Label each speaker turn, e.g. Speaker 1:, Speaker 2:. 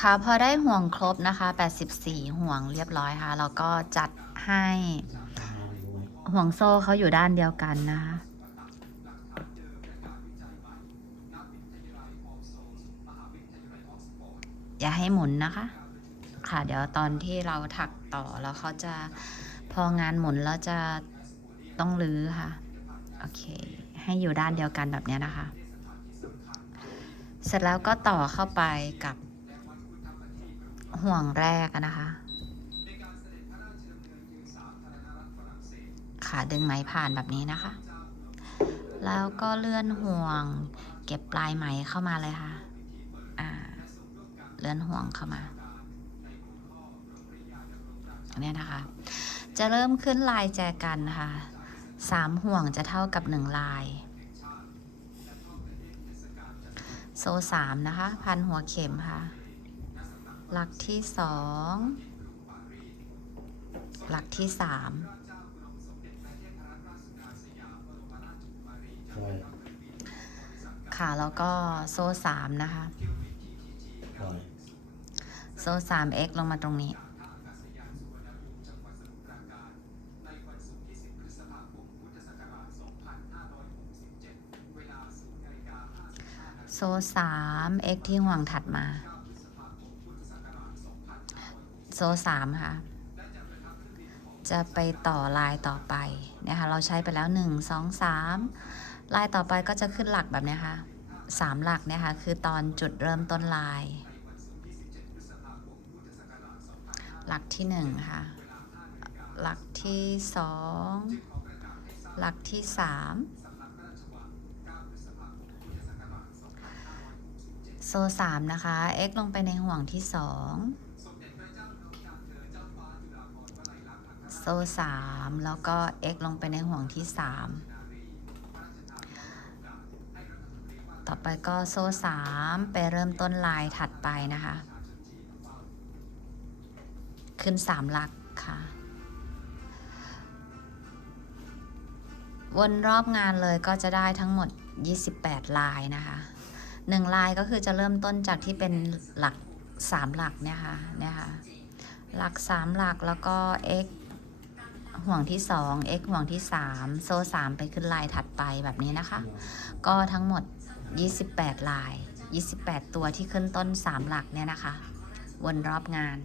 Speaker 1: ค่ะพอได้ห่วงครบนะคะ 84 ห่วงเรียบร้อยค่ะ แล้วก็จัดให้ห่วงโซ่เขาอยู่ด้านเดียวกันนะคะอย่าให้หมุนนะคะ ค่ะ เดี๋ยวตอนที่เราถักต่อแล้วเขาจะพองานหมุนแล้วจะต้องรื้อค่ะ โอเค ให้อยู่ด้านเดียวกันแบบนี้นะคะ เสร็จแล้วก็ต่อเข้าไปกับ ห่วงแรกนะคะค่ะดึงไหมผ่านแบบนี้นะคะ แล้วก็เลื่อนห่วง เก็บปลายไหมเข้ามาเลยค่ะ อ่า เลื่อนห่วงเข้ามาเนี่ยนะคะ จะเริ่มขึ้นลายแจกันค่ะสามห่วงจะเท่ากับหนึ่งลาย โซ่สามนะคะ พันหัวเข็มค่ะ หลักที่สองหลักที่สาม
Speaker 2: ใช่
Speaker 1: ค่ะ แล้วก็โซ่สามนะคะ
Speaker 2: ใช่
Speaker 1: โซ่สาม x ลงมาตรงนี้ โซ่สาม x ที่ห่วงถัดมา โซ่สามค่ะ จะไปต่อลายต่อไปนะคะเราใช้ไปแล้วหนึ่งสองสามลายต่อไปก็จะขึ้นหลักแบบนี้ค่ะสามหลักเนี่ยค่ะคือตอนจุดเริ่มต้นลาย หลักที่หนึ่งค่ะ หลักที่สองหลักที่สามโซ่สามนะคะ x ลงไปในห่วงที่สอง ซ่สามแล้วก็ x ลงไปในห่วงที่สามต่อไปก็โซ่สามไปเริ่มต้นลายถัดไปนะคะ ขึ้นสามหลักค่ะ วนรอบงานเลยก็จะได้ทั้งหมด 28 ลายนะคะหนึ่งลายก็คือจะเริ่มต้นจากที่เป็นหลัก3หลักเนี่ยค่ะเนี่ยค่ะ หลัก3หลักแล้วก็ x ห่วงที่ 2 x ห่วงที่ 3 โซ่ 3 ไปขึ้นลายถัดไปแบบนี้นะคะ ก็ทั้งหมด 28 ลาย 28 ตัวที่ขึ้นต้น 3 หลักเนี่ยนะคะ วนรอบงาน